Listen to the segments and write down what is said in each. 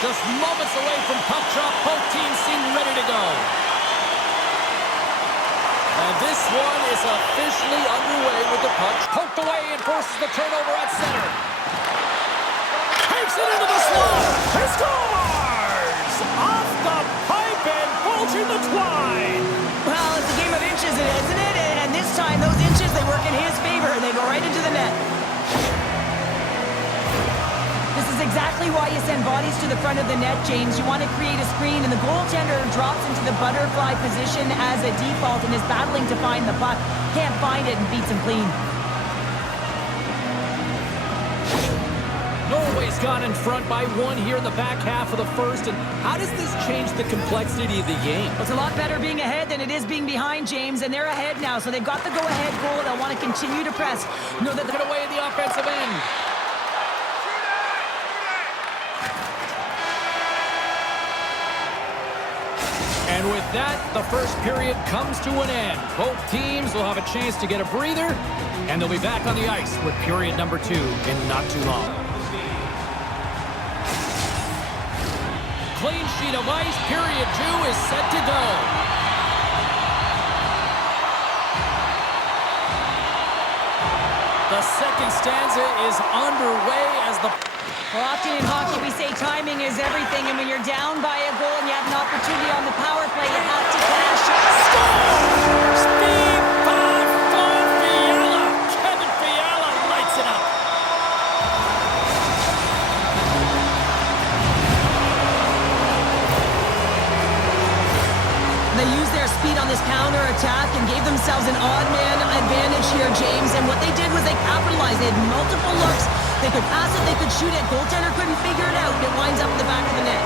Just moments away from puck drop. Both teams seem ready to go. And this one is officially underway with the puck. Poked away and forces the turnover at center. Takes it into the slot. He scores! Off the pipe and bulging the twine. Well, it's a game of inches, isn't it? And this time, those inches, they work in his favor. They go right into the net. This is exactly why you send bodies to the front of the net, James. You want to create a screen, and the goaltender drops into the butterfly position as a default and is battling to find the puck. Can't find it and beats him clean. Norway's gone in front by one here in the back half of the first. And how does this change the complexity of the game? It's a lot better being ahead than it is being behind, James, and they're ahead now, so they've got the go-ahead goal. They'll want to continue to press. Know that they're away in the offensive end. And with that, the first period comes to an end. Both teams will have a chance to get a breather, and they'll be back on the ice with period number 2 in not too long. Clean sheet of ice, period 2 is set to go. The second stanza is underway as the... Well, often in hockey, we say timing is everything, and when you're down by a goal and you have an opportunity on the power play, you have to cash it. Scores! Viva Fiala! Kevin Fiala lights it up. They used their speed on this counter-attack and gave themselves an odd-man advantage here, James, and what they did was they capitalized. They had multiple looks. They could pass it, they could shoot it. Goaltender couldn't figure it out. It winds up in the back of the net.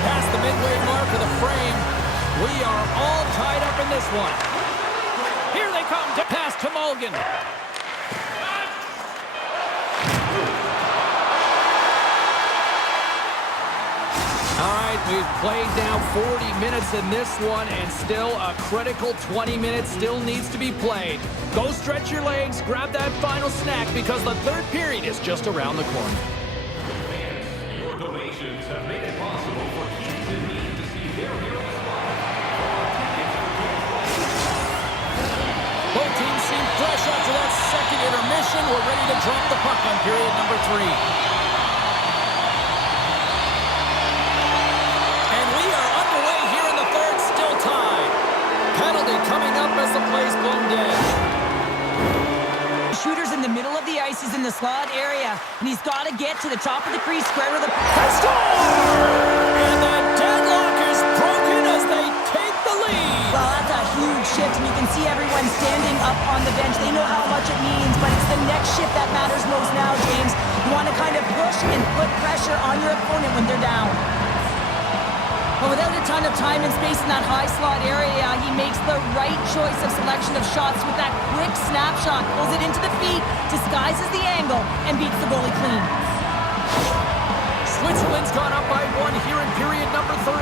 Past the midway mark of the frame. We are all tied up in this one. Here they come to pass to Mulligan. All right, we've played now 40 minutes in this one, and still a critical 20 minutes still needs to be played. Go stretch your legs, grab that final snack, because the third period is just around the corner. Your donations have made it possible for kids in need to see their heroes live. Both teams seem fresh after that second intermission. We're ready to drop the puck on period number 3. Penalty coming up as the play's blown dead. The shooter's in the middle of the ice. He's in the slot area, and he's got to get to the top of the crease square with the... And the deadlock is broken as they take the lead. Well, that's a huge shift, and you can see everyone standing up on the bench. They know how much it means, but it's the next shift that matters most now, James. You want to kind of push and put pressure on your opponent when they're down. But without a ton of time and space in that high slot area, he makes the right choice of selection of shots with that quick snapshot, pulls it into the feet, disguises the angle, and beats the goalie clean. Switzerland's gone up by 1 here in period number 3.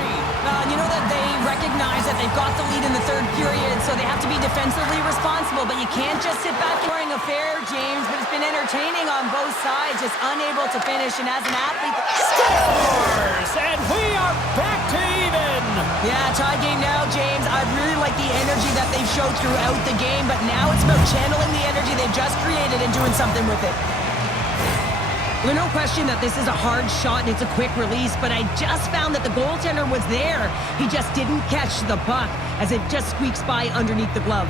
You know that they recognize that they've got the lead in the third period, so they have to be defensively responsible, but you can't just sit back during a fair, James, but it's been entertaining on both sides, just unable to finish, and as an athlete... Scores! And we are back to even! Yeah, tie game now, James. I really like the energy that they've showed throughout the game, but now it's about channeling the energy they've just created and doing something with it. There's no question that this is a hard shot and it's a quick release, but I just found that the goaltender was there. He just didn't catch the puck as it just squeaks by underneath the glove.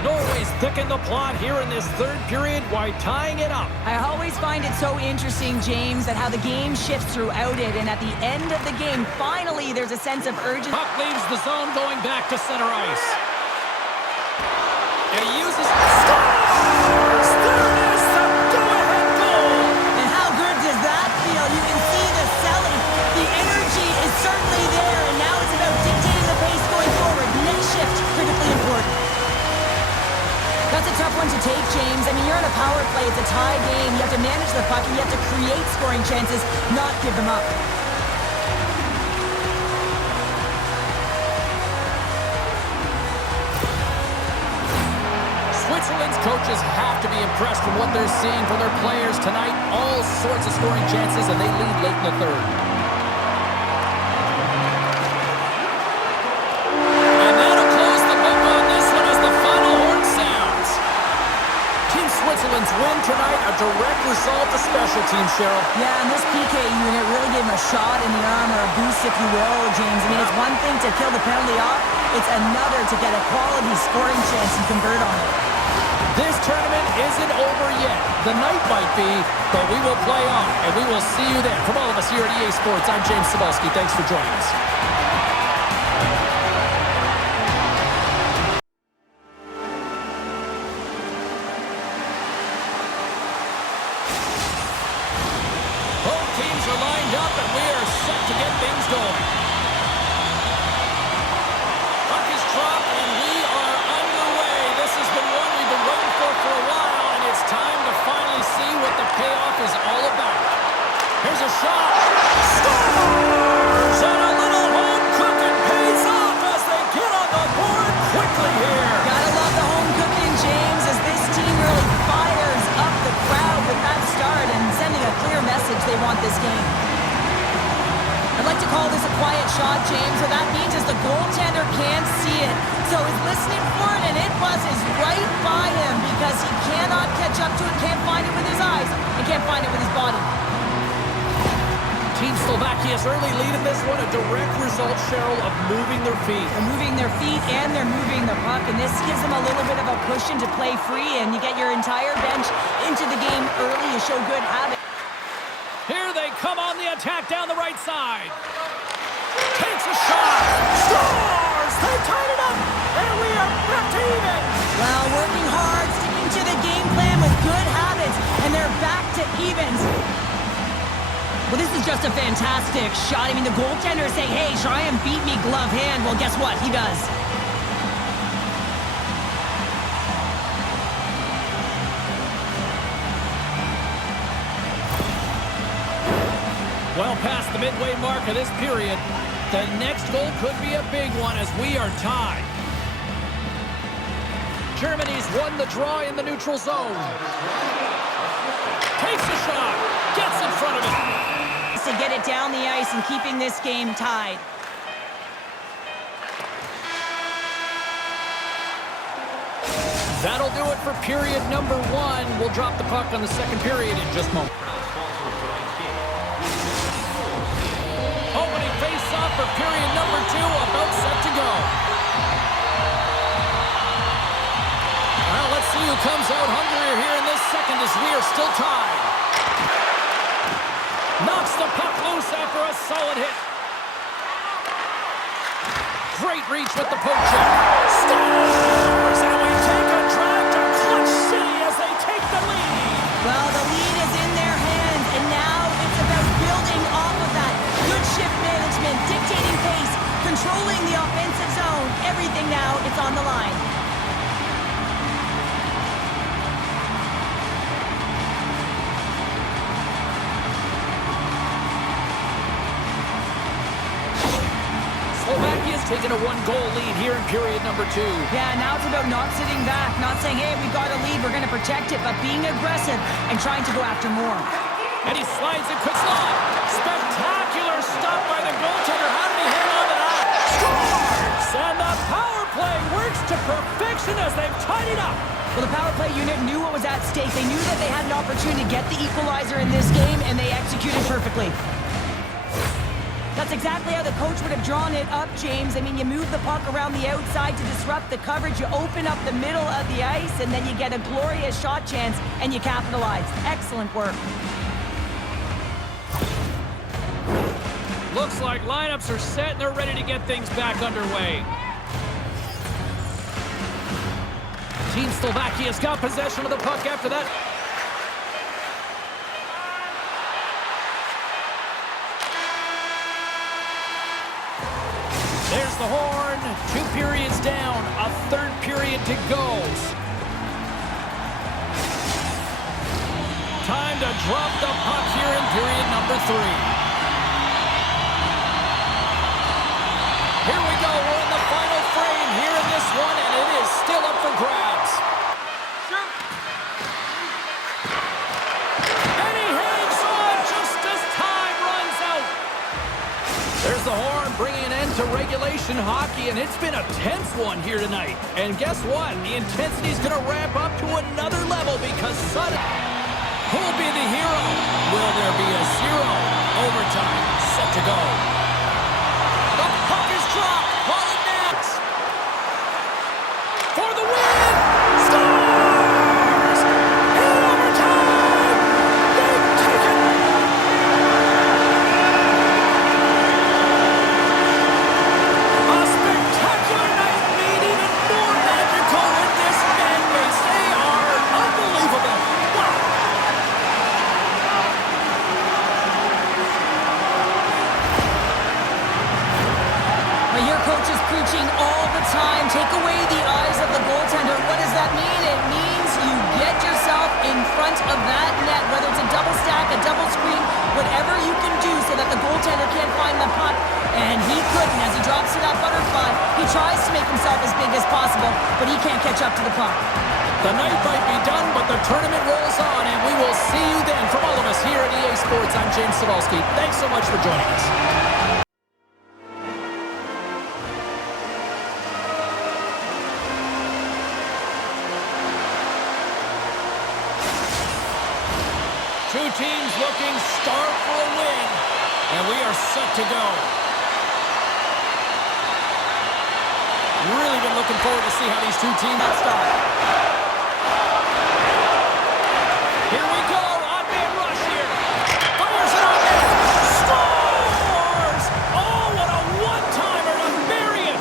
Norway's thickened the plot here in this third period while tying it up. I always find it so interesting, James, that how the game shifts throughout it, and at the end of the game, finally there's a sense of urgency. Puck leaves the zone going back to center ice. He uses... Scores! There is the go-ahead goal! And how good does that feel? You can see the selling. The energy is certainly there, and now it's about dictating the pace going forward. Next shift, critically important. That's a tough one to take, James. I mean, you're on a power play. It's a tie game. You have to manage the puck, and you have to create scoring chances, not give them up. Switzerland's coaches have to be impressed with what they're seeing from their players tonight. All sorts of scoring chances, and they lead late in the third. And that'll close the book on this one as the final horn sounds. Team Switzerland's win tonight, a direct result of special teams, Cheryl. Yeah, and this PK unit really gave him a shot in the arm, or a boost, if you will, James. I mean, it's one thing to kill the penalty off. It's another to get a quality scoring chance and convert on it. This tournament isn't over yet. The night might be, but we will play on, and we will see you then. From all of us here at EA Sports, I'm James Cebulski. Thanks for joining us. Both teams are lined up, and we are set to get things going. Puck is dropped, and we are underway. This has been one we've been waiting for a while, and it's time to finally see what the payoff is all about. Here's a shot. Scores! And a little home cooking pays off as they get on the board quickly here. Gotta love the home cooking, James, as this team really fires up the crowd with that start and sending a clear message they want this game. I'd like to call this a quiet shot, James. What that means is the goaltender can't see it. So he's listening for it, and it buzzes right by him because he cannot catch up to it, can't find it with his eyes, and can't find it with his body. Team Slovakia's early lead in this one, a direct result, Cheryl, of moving their feet. They're moving their feet and they're moving the puck, and this gives them a little bit of a cushion to play free, and you get your entire bench into the game early. You show good habit. Here they come on the attack down the right side. Takes a shot. Scores! They tied it up, and we are back to even. Well, working hard, sticking to the game plan with good habits, and they're back to evens. Well, this is just a fantastic shot. I mean, the goaltender is saying, hey, try and beat me glove hand. Well, guess what? He does. Well past the midway mark of this period, the next goal could be a big one as we are tied. Germany's won the draw in the neutral zone. Takes a shot, gets in front of it. To get it down the ice and keeping this game tied. That'll do it for period number one. We'll drop the puck on the second period in just a moment. Opening face-off for period number two, about set to go. Well, let's see who comes out hungrier here in this second as we are still tied. Knocks the puck loose after a solid hit. Great reach with the poke check. Scores! And we take a drive to Clutch City as they take the lead. Well, the lead is in their hands, and now it's about building off of that. Good shift management, dictating pace, controlling the offensive zone. Everything now is on the line. Slovakia's taken a one-goal lead here in period number two. Yeah, now it's about not sitting back, not saying, hey, we've got a lead, we're going to protect it, but being aggressive and trying to go after more. And he slides a quick slide. Spectacular stop by the goaltender. How did he hang on to that? Scores! And the power play works to perfection as they've tied it up. Well, the power play unit knew what was at stake. They knew that they had an opportunity to get the equalizer in this game, and they executed perfectly. That's exactly how the coach would have drawn it up, James. I mean, you move the puck around the outside to disrupt the coverage, you open up the middle of the ice, and then you get a glorious shot chance, and you capitalize. Excellent work. Looks like lineups are set and they're ready to get things back underway. Team Slovakia's got possession of the puck after that. There's the horn. 2 periods down. A third period to go. Time to drop the puck here in period number 3. Here we go. We're in the final frame here in this one, and it is still up for grabs. exhibition hockey, and it's been a tense one here tonight. And guess what? The intensity is going to ramp up to another level because suddenly, who'll be the hero? Will there be a zero? Overtime, set to go. The puck is dropped. While it naps. For the win! Scores! In overtime! They take it! A spectacular night made even more magical in this fan base. They are unbelievable. Wow! But your coach is preaching all the time. Take away the eyes of the goaltender. What does that mean? It means you get yourself in front of that net, whether it's a double stack, a double screen, whatever you can do so that the goaltender can't find the puck. And he couldn't as he drops to that butterfly. He tries to make himself as big as possible, but he can't catch up to the puck. The night might be done, but the tournament rolls on, and we will see you then. From all of us here at EA Sports, I'm James Cebulski. Thanks so much for joining us. Two teams looking starved for a win, and we are set to go. Really been looking forward to see how these two teams start. Here we go, odd-man rush here. Fires it on net. Scores! Oh, what a one-timer to bury it.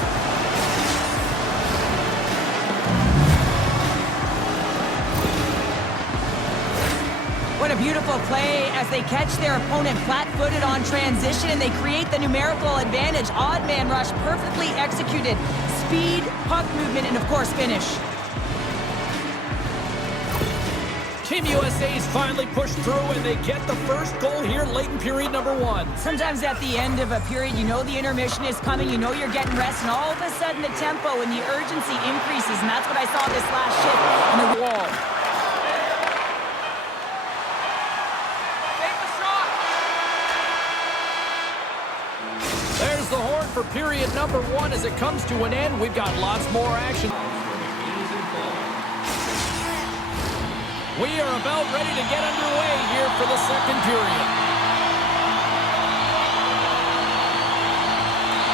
What a beautiful play as they catch their opponent flat-footed on transition and they create the numerical advantage. Odd man rush, perfectly executed. Speed, puck movement, and of course finish. Team USA's finally pushed through and they get the first goal here late in period number one. Sometimes at the end of a period, you know the intermission is coming, you know you're getting rest, and all of a sudden the tempo and the urgency increases, and that's what I saw this last shift on the wall. There's the horn for period number one. As it comes to an end, we've got lots more action. We are about ready to get underway here for the second period.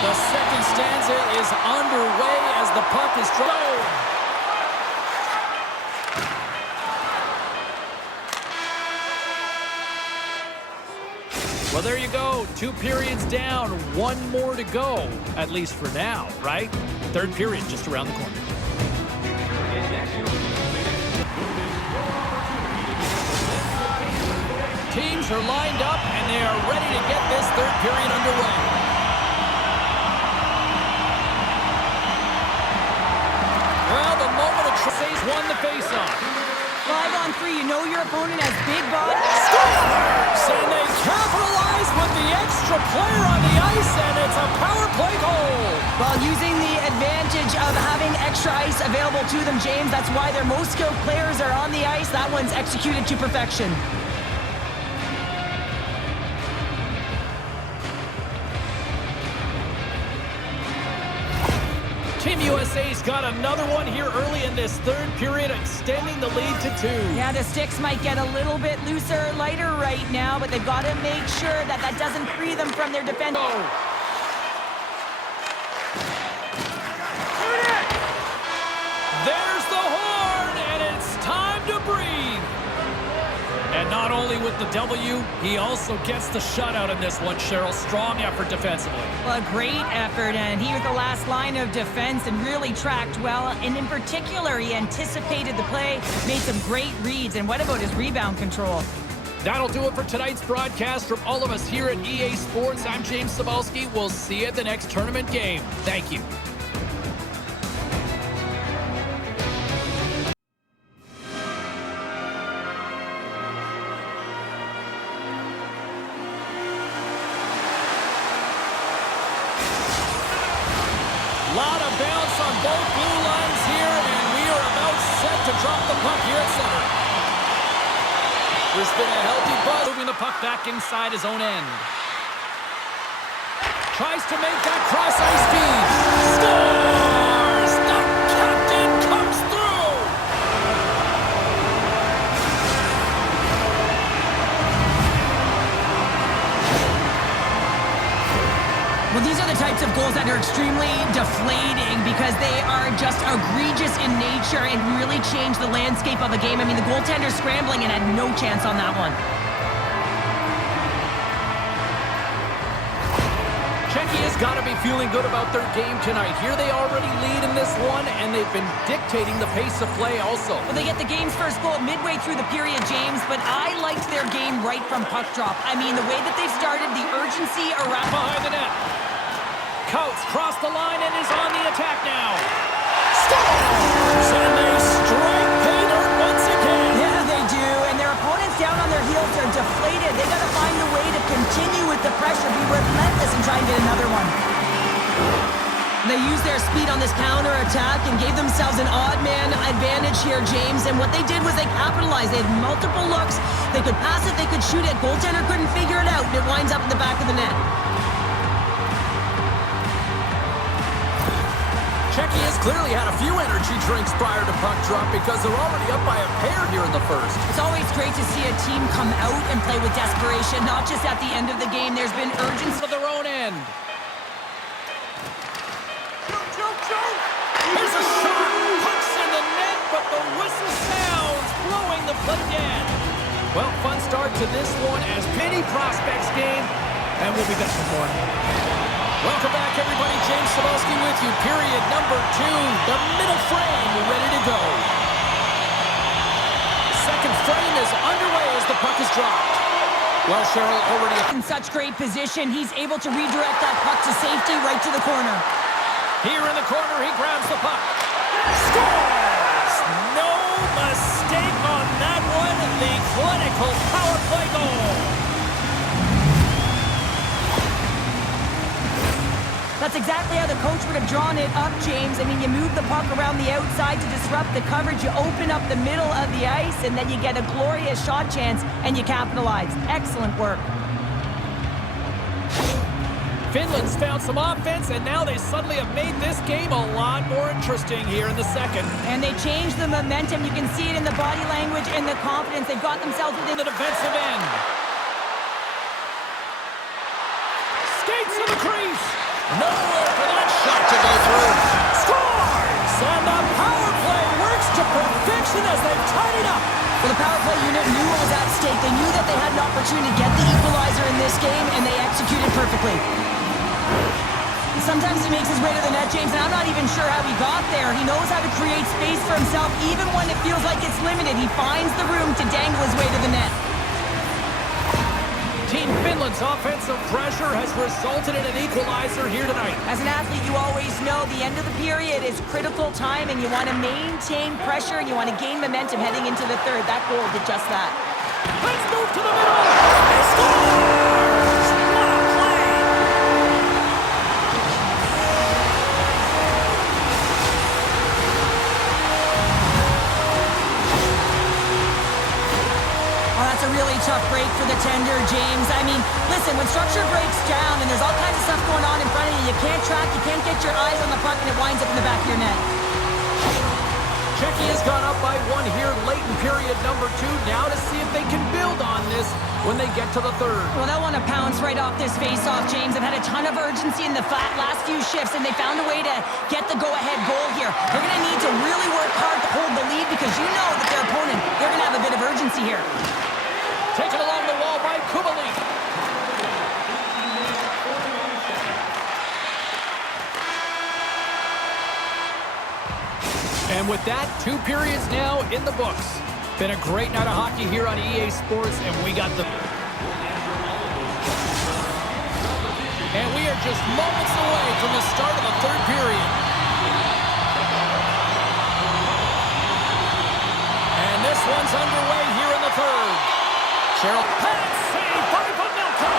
The second stanza is underway as the puck is thrown. Well, there you go. 2 periods down, 1 more to go, at least for now, right? Third period just around the corner. Teams are lined up, and they are ready to get this third period underway. Well, the moment of truth won the faceoff. 5-on-3, you know your opponent has big body. Scores! And they capitalize with the extra player on the ice, and it's a power play goal. While using the advantage of having extra ice available to them, James, that's why their most skilled players are on the ice. That one's executed to perfection. Team USA's got another one here early in this third period, extending the lead to 2. Yeah, the sticks might get a little bit looser, lighter right now, but they've got to make sure that that doesn't free them from their defense. There's the horn, and it's time to breathe. And not only with the W, he also gets the shutout in this one, Cheryl. Strong effort defensively. Well, a great effort, and he was the last line of defense and really tracked well. And in particular, he anticipated the play, made some great reads. And what about his rebound control? That'll do it for tonight's broadcast. From all of us here at EA Sports, I'm James Cebulski. We'll see you at the next tournament game. Thank you. Lot of bounce on both blue lines here, and we are about set to drop the puck here at center. There's been a healthy buzz, moving the puck back inside his own end. Tries to make that cross-ice feed. Scores! The captain comes through! Well, these are the types of goals that are extremely deflating because they are just egregious in nature and really change the landscape of a game. I mean, the goaltender scrambling and had no chance on that one. Czechia's got to be feeling good about their game tonight. Here they already lead in this one, and they've been dictating the pace of play also. Well, they get the game's first goal midway through the period, James, but I liked their game right from puck drop. I mean, the way that they started, the urgency around... Behind the net. Coates crossed the line and is on the attack now. Scores! And they strike pay dirt once again. Yeah, they do, and their opponents down on their heels are deflated. They got to find a way to continue with the pressure, be relentless, and try and get another one. They used their speed on this counter-attack and gave themselves an odd man advantage here, James, and what they did was they capitalized. They had multiple looks. They could pass it, they could shoot it. Goaltender couldn't figure it out, and it winds up in the back of the net. Czechia's clearly had a few energy drinks prior to puck drop because they're already up by a pair here in the first. It's always great to see a team come out and play with desperation, not just at the end of the game. There's been urgency To their own end. Here's a shot. Pucks in the net, but the whistle sounds, blowing the play dead. Well, fun start to this one as many prospects game, and we'll be back with more. Welcome back, everybody. James Cebulski with you. Period number 2. The middle frame ready to go. Second frame is underway as the puck is dropped. Well, Cheryl already in such great position. He's able to redirect that puck to safety right to the corner. here in the corner. He grabs the puck. Scores! No mistake on that one. The clinical power play goal. That's exactly how the coach would have drawn it up, James. I mean, you move the puck around the outside to disrupt the coverage, you open up the middle of the ice, and then you get a glorious shot chance, and you capitalize. Excellent work. Finland's found some offense, and now they suddenly have made this game a lot more interesting here in the second. And they changed the momentum. You can see it in the body language and the confidence. They've got themselves within The defensive end. Skates to the crease. Nowhere for that shot to go through. Scores! And the power play works to perfection as they've tied it up. Well, the power play unit knew what was at stake. They knew that they had an opportunity to get the equalizer in this game, and they executed perfectly. Sometimes he makes his way to the net, James, and I'm not even sure how he got there. He knows how to create space for himself, even when it feels like it's limited. He finds the room to dangle his way to the net. Team Finland's offensive pressure has resulted in an equalizer here tonight. As an athlete, you always know the end of the period is critical time, and you want to maintain pressure, and you want to gain momentum heading into the third. That goal did just that. Let's move to the middle. He scores! What a play! Oh, that's a really tough break for the tender, James. I mean, listen, when structure breaks down and there's all kinds of stuff going on in front of you, you can't track, you can't get your eyes on the puck, and it winds up in the back of your net. Czechia's gone up by one here late in period number 2. Now to see if they can build on this when they get to the third. Well, they'll want to pounce right off this face-off, James. They've had a ton of urgency in the last few shifts, and they found a way to get the go-ahead goal here. They're going to need to really work hard to hold the lead because you know that their opponent, they're going to have a bit of urgency here. Taken along the wall by Kubalik. And with that, 2 periods now in the books. Been a great night of hockey here on EA Sports, and we got the... And we are just moments away from the start of the third period. And this one's underway here in the third. Cheryl, pass save by Pavelka.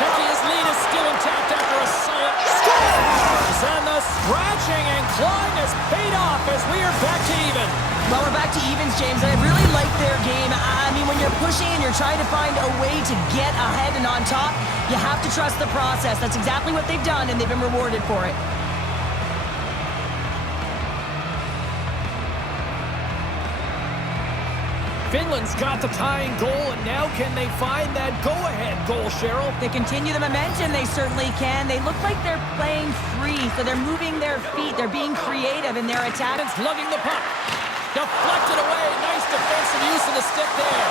Czechia's lead is still intact after a solid scores, and the scratching and clawing has paid off as we are back to even. Well, we're back to evens, James, and I really like their game. I mean, when when you're pushing and you're trying to find a way to get ahead and on top, you have to trust the process. That's exactly what they've done, and they've been rewarded for it. Finland's got the tying goal, and now can they find that go-ahead goal, Cheryl? They continue the momentum, they certainly can. They look like they're playing free, so they're moving their feet. They're being creative in their attack. It's lugging the puck. Deflected away. Nice defensive use of the stick there.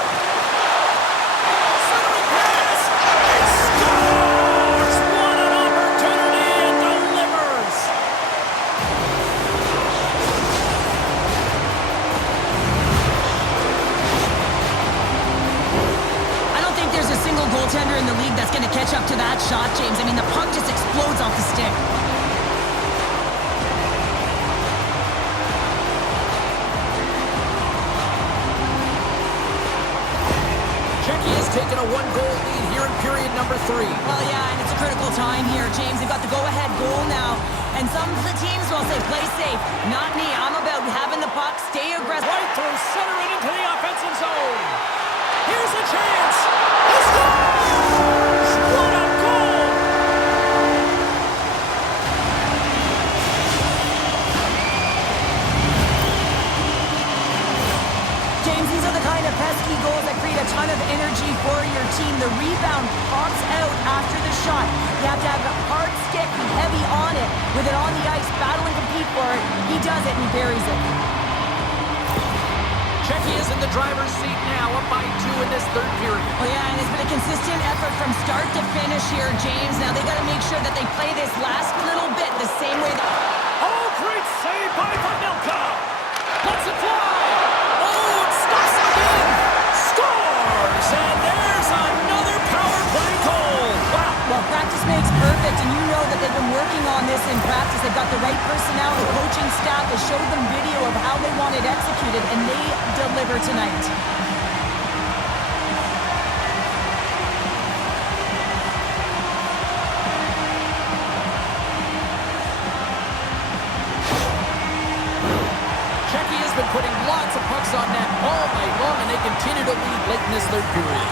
Centering pass. It scores! What an opportunity and delivers! I don't think there's a single goaltender in the league that's going to catch up to that shot, James. I mean, the puck just explodes off the stick. Czechia has taken a one-goal lead here in period number 3. Well, yeah, and it's a critical time here, James. They've got the go-ahead goal now. And some of the teams will say, play safe. Not me. I'm about having the puck, stay aggressive. Right through center and into the offensive zone. Here's a chance. He scores! What a goal! James, these are the kind of pesky goals that create a ton of energy for your team. The rebound pops out after the shot. You have to have a hard stick, be heavy on it, with it on the ice, battle and compete for it. He does it and he buries it. Czechia is in the driver's seat now, up by 2 in this third period. Oh yeah, and it's been a consistent effort from start to finish here, James. Now they got to make sure that they play this last little bit the same way. Oh, great save by Vanelka! Lets it fly! Oh, it stops again! Scores! And there's another power play goal! Wow! Well, practice makes perfect, and you know that they've been working on this in practice. They've got the right personnel, the coaching staff has showed them video of how they want it executed, and they deliver tonight. Czechia has been putting lots of pucks on net all night long, and they continue to lead late in this third period.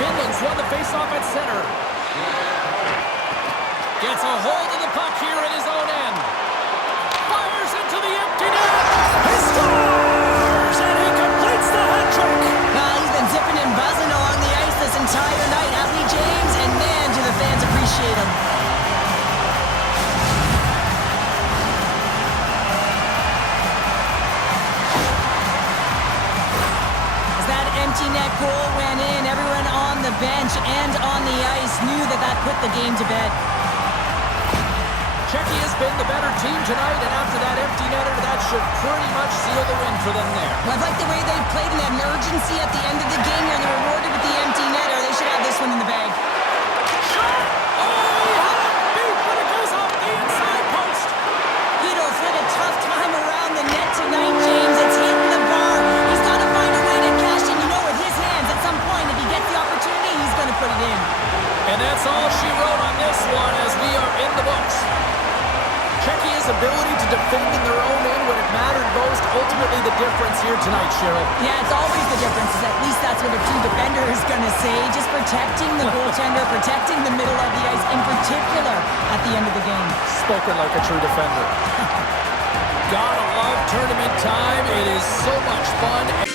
Finland's won the faceoff at center. Gets a hold of the puck here at his own end. Fires into the empty net. He scores! And he completes the hat trick. Well, he's been zipping and buzzing along the ice this entire night, hasn't he, James? And man, do the fans appreciate him. As that empty net goal went in, everyone on the bench and on the ice knew that that put the game to bed. Czechia has been the better team tonight, and after that empty netter, that should pretty much seal the win for them there. Well, I like the way they played in that urgency at the end of the game here. They're rewarded with the empty netter. They should have this one in the bag. Shot! Oh, he had it beat, but it goes off the inside post. Vito's had a tough time around the net tonight, James. It's hitting the bar. He's got to find a way to cash in. You know, with his hands, at some point, if he gets the opportunity, he's going to put it in. And that's all she wrote on this one as we are in the books. Czechia's ability to defend in their own end when it mattered most, ultimately the difference here tonight, Cheryl. Yeah, it's always the difference. At least that's what a true defender is going to say. Just protecting the goaltender, protecting the middle of the ice, in particular at the end of the game. Spoken like a true defender. Gotta love tournament time. It is so much fun.